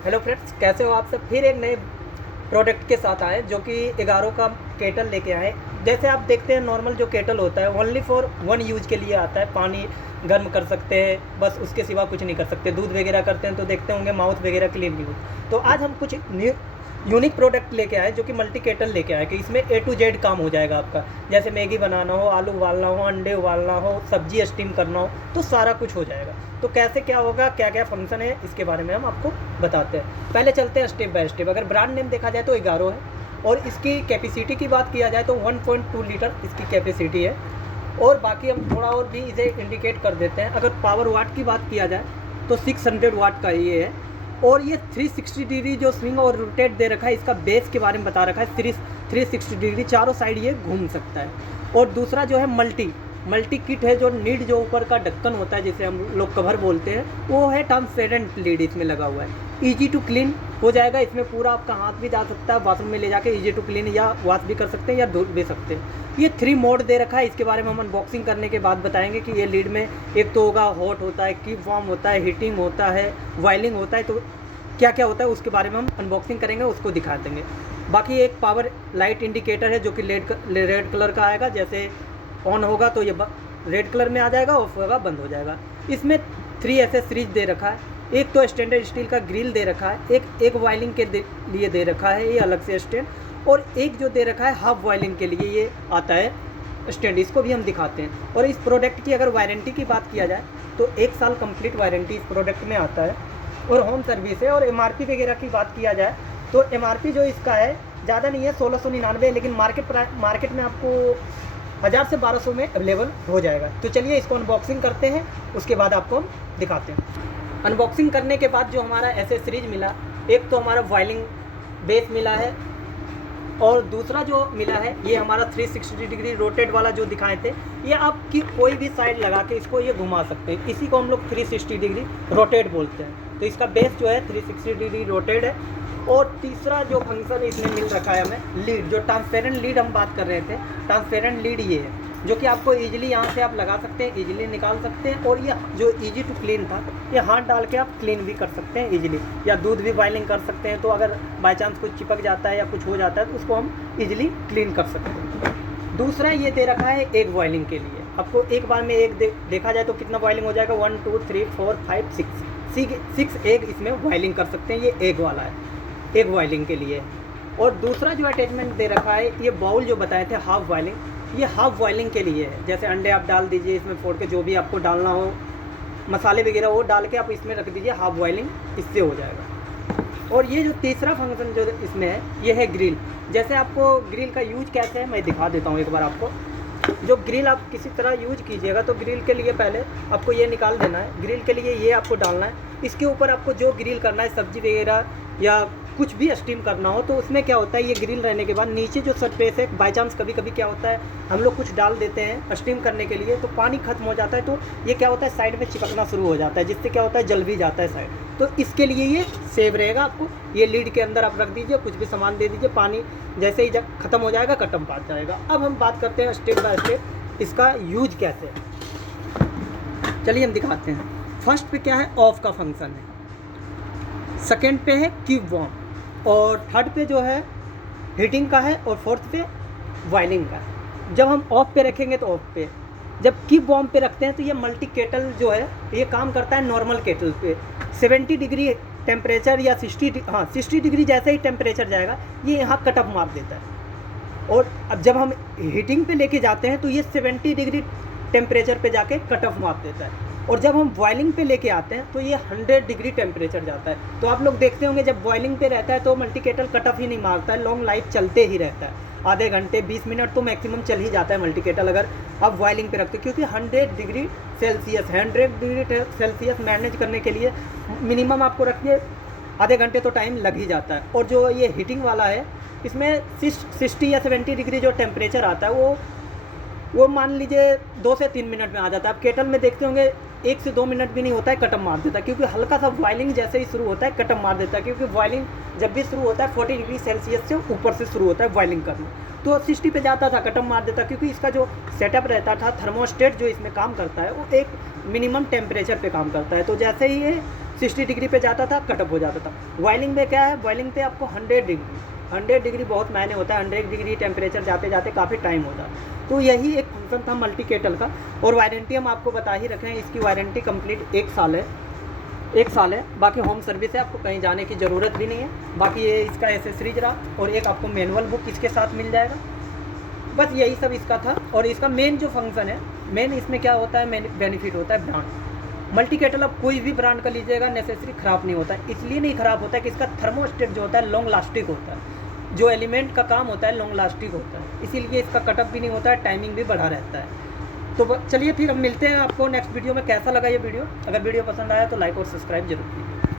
Hello friends, कैसे हो आप सब। फिर एक नए प्रोडक्ट के साथ आए जो कि 11 का केटल लेके आए। जैसे आप देखते हैं नॉर्मल जो केटल होता है ओनली फॉर वन यूज़ के लिए आता है। पानी गर्म कर सकते हैं, बस उसके सिवा कुछ नहीं कर सकते। दूध वगैरह करते हैं तो देखते होंगे माउथ वगैरह क्लीन नहीं हो। तो आज हम कुछ न्यू यूनिक प्रोडक्ट लेके आए जो कि मल्टी केटल लेके आए कि इसमें ए टू जेड काम हो जाएगा आपका। जैसे मैगी बनाना हो, आलू उबालना हो, अंडे उबालना हो, सब्जी स्टीम करना हो, तो सारा कुछ हो जाएगा। तो कैसे क्या होगा, क्या क्या फंक्शन है, इसके बारे में हम आपको बताते हैं। पहले चलते हैं स्टेप बाय स्टेप। अगर ब्रांड नेम देखा जाए तो 11 है और इसकी कैपेसिटी की बात किया जाए तो 1.2 लीटर इसकी कैपेसिटी है। और बाकी हम थोड़ा और भी इसे इंडिकेट कर देते हैं। अगर पावर वाट की बात किया जाए तो 600 वाट का ये है। और ये 360 डिग्री जो स्विंग और रोटेट दे रखा है, इसका बेस के बारे में बता रखा है। 360 डिग्री चारों साइड ये घूम सकता है। और दूसरा जो है मल्टी किट है। जो लीड जो ऊपर का ढक्कन होता है जिसे हम लोग कवर बोलते हैं, वो है ट्रांसपेरेंट लीड इसमें लगा हुआ है। ईजी टू क्लीन हो जाएगा। इसमें पूरा आपका हाथ भी जा सकता है बाथरूम में ले जाके, ईजी टू क्लीन या वॉश भी कर सकते हैं या धो भी सकते हैं। ये 3 मोड दे रखा है। इसके बारे में हम अनबॉक्सिंग करने के बाद बताएंगे कि ये लीड में एक तो होगा हॉट होता है, कीप वार्म होता है, हीटिंग होता है, बॉइलिंग होता है। तो क्या क्या होता है उसके बारे में हम अनबॉक्सिंग करेंगे, उसको दिखा देंगे। बाकी एक पावर लाइट इंडिकेटर है जो कि रेड कलर का आएगा। जैसे ऑन होगा तो ये रेड कलर में आ जाएगा, ऑफ होगा बंद हो जाएगा। इसमें 3 एसेसरीज दे रखा है। एक तो स्टैंडर्ड स्टील का ग्रिल दे रखा है, एक बॉइलिंग के लिए दे रखा है ये अलग से स्टैंड, और एक जो दे रखा है हाफ बॉइलिंग के लिए ये आता है स्टैंड। इसको भी हम दिखाते हैं। और इस प्रोडक्ट की अगर वारंटी की बात किया जाए तो 1 साल कंप्लीट वारंटी इस प्रोडक्ट में आता है और होम सर्विस है। और एमआरपी वगैरह की बात किया जाए तो एमआरपी जो इसका है ज़्यादा नहीं है, 1699, लेकिन मार्केट में आपको 1000 से 1200 में अवेलेबल हो जाएगा। तो चलिए इसको अनबॉक्सिंग करते हैं, उसके बाद आपको हम दिखाते हैं। अनबॉक्सिंग करने के बाद जो हमारा एसेसरीज मिला, एक तो हमारा बॉइलिंग बेस मिला है और दूसरा जो मिला है ये हमारा 360 डिग्री रोटेट वाला जो दिखाए थे। ये आपकी कोई भी साइड लगा के इसको ये घुमा सकते हैं। इसी को हम लोग 360 डिग्री रोटेट बोलते हैं। तो इसका बेस जो है 360 डिग्री रोटेट है। और तीसरा जो फंक्शन इसमें मिल रखा है हमें, लीड, जो ट्रांसपेरेंट लीड हम बात कर रहे थे, ट्रांसपेरेंट लीड ये है जो कि आपको इजीली यहाँ से आप लगा सकते हैं, इजीली निकाल सकते हैं। और ये जो इजी टू क्लीन था, ये हाथ डाल के आप क्लीन भी कर सकते हैं इजीली, या दूध भी बॉइलिंग कर सकते हैं। तो अगर बाई चांस कुछ चिपक जाता है या कुछ हो जाता है तो उसको हम इजीली क्लीन कर सकते हैं। दूसरा ये दे रखा है एक बॉइलिंग के लिए। आपको एक बार में एक देखा जाए तो कितना बॉइलिंग हो जाएगा, 1 2 3 4 5 6 एग इसमें बॉइलिंग कर सकते हैं। ये एग वाला है, एक बॉइलिंग के लिए। और दूसरा जो अटैचमेंट दे रखा है, ये बाउल जो बताए थे हाफ बॉइलिंग, ये हाफ बॉइलिंग के लिए है। जैसे अंडे आप डाल दीजिए इसमें फोड़ के, जो भी आपको डालना हो, मसाले वगैरह वो डाल के आप इसमें रख दीजिए, हाफ बॉइलिंग इससे हो जाएगा। और ये जो तीसरा फंक्शन जो इसमें है ये है ग्रिल। जैसे आपको ग्रिल का यूज कैसे है मैं दिखा देता हूँ एक बार आपको। जो ग्रिल आप किसी तरह यूज कीजिएगा तो ग्रिल के लिए पहले आपको ये निकाल देना है। ग्रिल के लिए ये आपको डालना है। इसके ऊपर आपको जो ग्रिल करना है, सब्जी वगैरह या कुछ भी स्टीम करना हो, तो उसमें क्या होता है, ये ग्रिल रहने के बाद नीचे जो सरफेस है, बाई चांस कभी कभी क्या होता है हम लोग कुछ डाल देते हैं स्टीम करने के लिए तो पानी खत्म हो जाता है, तो ये क्या होता है साइड में चिपकना शुरू हो जाता है, जिससे क्या होता है जल भी जाता है साइड। तो इसके लिए ये सेव रहेगा। आपको ये लीड के अंदर आप रख दीजिए, कुछ भी सामान दे दीजिए, पानी जैसे ही जब खत्म हो जाएगा कटम पाट जाएगा। अब हम बात करते हैं स्टेप बाय स्टेप इसका यूज कैसे है। चलिए हम दिखाते हैं। फर्स्ट पे क्या है, ऑफ का फंक्शन है। सेकेंड पे है कीप वार्म, और थर्ड पे जो है हीटिंग का है, और फोर्थ पे बॉइलिंग का है। जब हम ऑफ पे रखेंगे तो ऑफ पे, जब कीप वार्म पे रखते हैं तो ये मल्टी केटल जो है ये काम करता है नॉर्मल केटल पे। 70 डिग्री टेम्परेचर या 60 डिग्री जैसे ही टेम्परेचर जाएगा ये यहाँ कटअप मार देता है। और अब जब हम हीटिंग पे लेके जाते हैं तो ये 70 डिग्री टेम्परेचर पे जाके कटअप मार देता है। और जब हम बॉइलिंग पे लेके आते हैं तो ये 100 डिग्री टेम्परेचर जाता है। तो आप लोग देखते होंगे जब बॉइलिंग पे रहता है तो मल्टी केटल कट ऑफ ही नहीं मारता है, लॉन्ग लाइफ चलते ही रहता है। आधे घंटे 20 मिनट तो मैक्सिमम चल ही जाता है मल्टी केटल अगर आप बॉइलिंग पे रखते हो, क्योंकि 100 डिग्री सेल्सियस मैनेज करने के लिए मिनिमम आपको रखिए आधे घंटे तो टाइम लग ही जाता है। और जो ये हीटिंग वाला है इसमें 60 या 70 डिग्री जो टेम्परेचर आता है वो मान लीजिए 2 से 3 मिनट में आ जाता है। आप केटल में देखते होंगे 1 से 2 मिनट भी नहीं होता है कटम मार देता है, क्योंकि हल्का सा बॉइलिंग जैसे ही शुरू होता है कटम मार देता है। क्योंकि बॉइलिंग जब भी शुरू होता है 40 डिग्री सेल्सियस से ऊपर से शुरू होता है बॉइलिंग करना, तो 60 पे जाता था कटम मार देता, क्योंकि इसका जो सेटअप रहता था, थर्मोस्टेट जो इसमें काम करता है वो एक मिनिमम टेम्परेचर पे काम करता है। तो जैसे ही ये 60 डिग्री पे जाता था, कटअप हो जाता था। बॉइलिंग में क्या है, बॉइलिंग पे आपको 100 डिग्री बहुत मायने होता है, 100 डिग्री टेम्परेचर जाते जाते काफ़ी टाइम होता है। तो यही एक फंक्शन था मल्टी केटल का। और वारंटी हम आपको बता ही रखे हैं, इसकी वारंटी कंप्लीट 1 साल है, 1 साल है। बाकी होम सर्विस है, आपको कहीं जाने की ज़रूरत भी नहीं है। बाकी ये इसका एसेसरीज रहा, और एक आपको मैनुअल बुक इसके साथ मिल जाएगा। बस यही सब इसका था। और इसका मेन जो फंक्शन है, मेन इसमें क्या होता है, बेनिफिट होता है ब्रांड। मल्टी केटल आप कोई भी ब्रांड का लीजिएगा, नेसेसरी ख़राब नहीं होता है। इसलिए नहीं ख़राब होता है कि इसका थर्मोस्टेट जो होता है लॉन्ग लास्टिक होता है, जो एलिमेंट का काम होता है लॉन्ग लास्टिक होता है, इसीलिए इसका कटअप भी नहीं होता है, टाइमिंग भी बढ़ा रहता है। तो चलिए फिर अब मिलते हैं आपको नेक्स्ट वीडियो में। कैसा लगा ये वीडियो? अगर वीडियो पसंद आया तो लाइक और सब्सक्राइब जरूर कीजिए।